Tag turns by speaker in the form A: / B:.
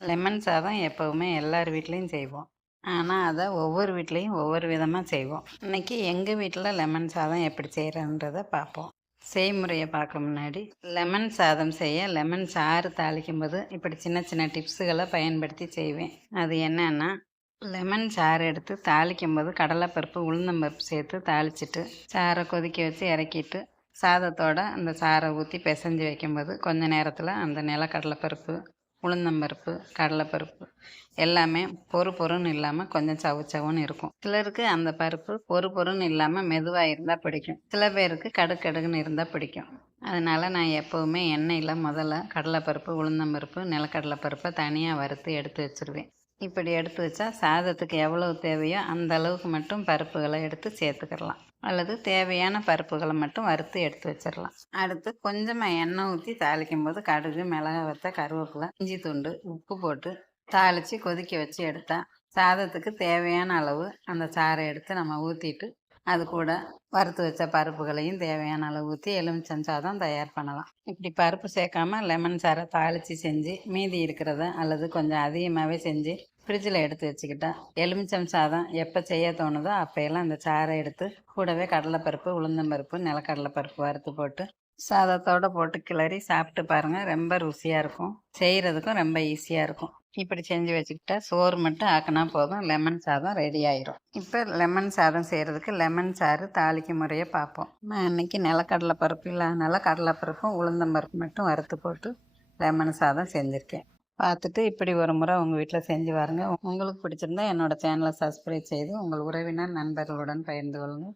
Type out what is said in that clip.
A: Lemon சாதம் எப்போவுமே எல்லார் வீட்லேயும் செய்வோம். ஆனால் அதை ஒவ்வொரு வீட்லேயும் ஒவ்வொரு விதமாக செய்வோம். இன்றைக்கி எங்கள் வீட்டில் லெமன் சாதம் எப்படி செய்கிறன்றதை பார்ப்போம் செய்முறையை பார்க்க முன்னாடி லெமன் சாதம் செய்ய லெமன் சாறு தாளிக்கும் போது இப்படி சின்ன சின்ன டிப்ஸுகளை பயன்படுத்தி செய்வேன். அது என்னன்னா லெமன் சாறு எடுத்து தாளிக்கும் போது கடலைப்பருப்பு உளுந்தம்பருப்பு சேர்த்து தாளிச்சிட்டு சாறை கொதிக்க வச்சு இறக்கிட்டு சாதத்தோட அந்த சாறை ஊற்றி பிசைஞ்சு வைக்கும்போது கொஞ்ச நேரத்தில் அந்த நிலக்கடலைப்பருப்பு உளுந்தம்பருப்பு கடலைப்பருப்பு எல்லாமே பொறு பொறுன்னு இல்லாமல் கொஞ்சம் சவு சவுன்னு இருக்கும். சிலருக்கு அந்த பருப்பு பொறு பொறுன்னு இல்லாமல் மெதுவாக இருந்தால் பிடிக்கும். சில பேருக்கு கடுக்கடுக்குன்னு இருந்தால் பிடிக்கும். அதனால் நான் எப்போவுமே எண்ணெயில் முதல்ல கடலைப்பருப்பு உளுந்தம்பருப்பு நிலக்கடலைப்பருப்பை தனியாக வறுத்து எடுத்து வச்சுருவேன். இப்படி எடுத்து வச்சா சாதத்துக்கு எவ்வளவு தேவையோ அந்த அளவுக்கு மட்டும் பருப்புகளை எடுத்து சேர்த்துக்கிடலாம் அல்லது தேவையான பருப்புகளை மட்டும் வறுத்து எடுத்து வச்சிடலாம் அடுத்து கொஞ்சமாக எண்ணெய் ஊற்றி தாளிக்கும் போது கடுகு மிளகா வத்த கருவேப்பிலை இஞ்சி துண்டு உப்பு போட்டு தாளித்து கொதிக்க வச்சு எடுத்தால் சாதத்துக்கு தேவையான அளவு அந்த சாறை எடுத்து நம்ம ஊற்றிட்டு அது கூட வறுத்து வச்ச பருப்புகளையும் தேவையான அளவு ஊற்றி எலுமிச்சம் சாதம் தயார் பண்ணலாம். இப்படி பருப்பு சேர்க்காம லெமன் சாரை தாளித்து செஞ்சு மீதி இருக்கிறத அல்லது கொஞ்சம் அதிகமாகவே செஞ்சு ஃப்ரிட்ஜில் எடுத்து வச்சுக்கிட்டா எலுமிச்சம் சாதம் எப்போ செய்ய தோணுதோ அப்போயெல்லாம் அந்த சாறை எடுத்து கூடவே கடலைப்பருப்பு உளுந்தம்பருப்பு நிலக்கடலைப்பருப்பு வறுத்து போட்டு சாதத்தோடு போட்டு கிளறி சாப்பிட்டு பாருங்கள் ரொம்ப ருசியாக இருக்கும். செய்கிறதுக்கும் ரொம்ப ஈஸியாக இருக்கும். இப்படி செஞ்சு வச்சுக்கிட்டா சோறு மட்டும் ஆக்கினா போதும். லெமன் சாதம் ரெடி ஆயிரும். இப்போ லெமன் சாதம் செய்கிறதுக்கு லெமன் சாறு தாளிக்கு முறையை பார்ப்போம். நான் இன்னைக்கு நிலக்கடலை பருப்பு இல்லாதனால கடலைப்பருப்பும் உளுந்தம்பருப்பு மட்டும் வறுத்து போட்டு லெமன் சாதம் செஞ்சுருக்கேன். பார்த்துட்டு இப்படி ஒரு முறை உங்கள் வீட்டில் செஞ்சு பாருங்கள் உங்களுக்கு பிடிச்சிருந்தா என்னோட சேனலை சப்ஸ்கிரைப் செய்து உங்கள் உறவினர் நண்பர்களுடன் பகிர்ந்து கொள்ளுங்கள்